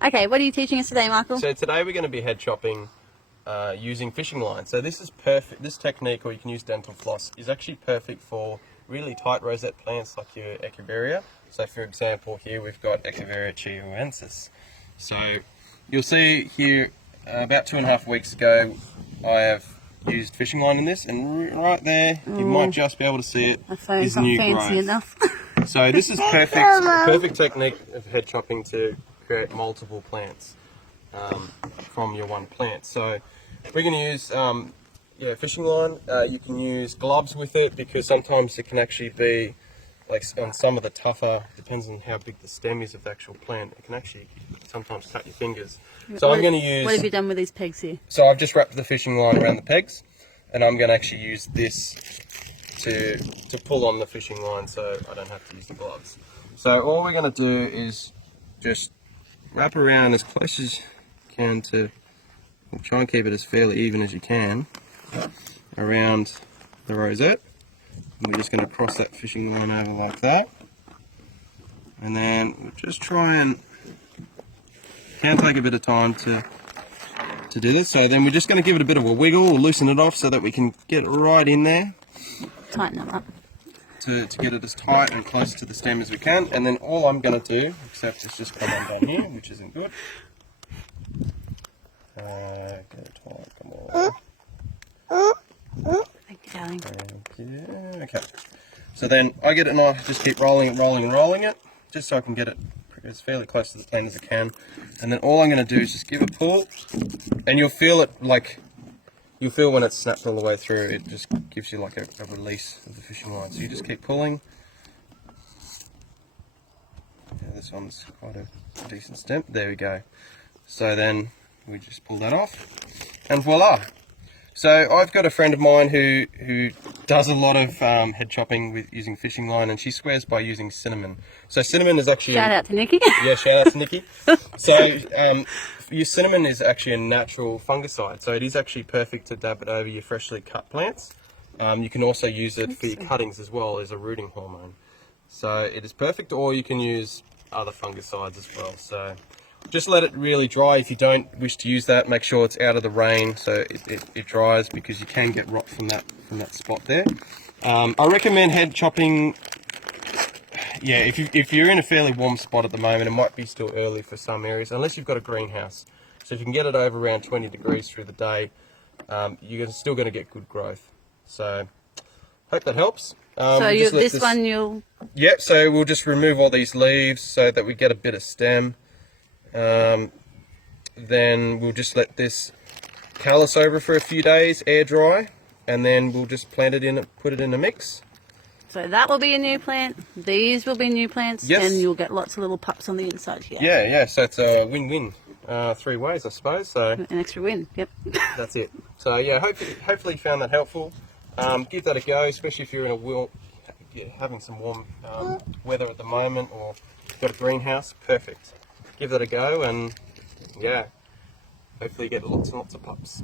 Okay, what are you teaching us today, Michael? So today we're going to be head chopping using fishing line. So this is perfect. This technique, or you can use dental floss, is actually perfect for really tight rosette plants like your Echeveria. So for example, here we've got Echeveria chihuahuensis. So you'll see here about 2.5 weeks ago, I have used fishing line in this, and right there, you might just be able to see it, is new growth. Enough. So this is perfect technique of head chopping to create multiple plants from your one plant. So we're going to use fishing line. You can use gloves with it because sometimes it can actually be, like on some of the tougher, depends on how big the stem is of the actual plant, it can actually sometimes cut your fingers. So I'm going to use... What have you done with these pegs here? So I've just wrapped the fishing line around the pegs, and I'm going to actually use this to pull on the fishing line so I don't have to use the gloves. So all we're going to do is just wrap around as close as you can to, we'll try and keep it as fairly even as you can, around the rosette. And we're just going to cross that fishing line over like that. And then we'll just try and, can take a bit of time to do this. So then we're just going to give it a bit of a wiggle or loosen it off so that we can get it right in there. Tighten it up. To get it as tight and close to the stem as we can. And then all I'm going to do, except it's just come on down here, which isn't good. Get it tight, come on. Thank you, darling. Thank you. Okay. So then I get it and I just keep rolling it, just so I can get it as fairly close to the plant as I can. And then all I'm going to do is just give it a pull, and you'll feel it like, you'll feel when it's snapped all the way through, it just gives you like a release of the fishing line. So you just keep pulling. Yeah, this one's quite a decent stem. There we go. So then we just pull that off, and voila. So I've got a friend of mine who does a lot of head chopping with using fishing line, and she swears by using cinnamon. So cinnamon is actually... Shout out to Nikki. Yeah, shout out to Nikki. So your cinnamon is actually a natural fungicide, so it is actually perfect to dab it over your freshly cut plants. You can also use it for your cuttings as well as a rooting hormone. So it is perfect, or you can use other fungicides as well. So just let it really dry. If you don't wish to use that, make sure it's out of the rain so it dries, because you can get rot from that spot there. I recommend head chopping, yeah, if you're in a fairly warm spot at the moment. It might be still early for some areas, unless you've got a greenhouse. So if you can get it over around 20 degrees through the day, you're still going to get good growth. So hope that helps. So you'll... Yep, so we'll just remove all these leaves so that we get a bit of stem. Then we'll just let this callus over for a few days, air dry, and then we'll just plant it in, put it in a mix. So that will be a new plant, these will be new plants, yes. And you'll get lots of little pups on the inside here. Yeah, so it's a win-win, 3 ways I suppose. So an extra win, yep. That's it. So yeah, hopefully you found that helpful. Give that a go, especially if you're in having some warm weather at the moment, or you've got a greenhouse. Perfect. Give that a go, and yeah, hopefully you get lots and lots of pups.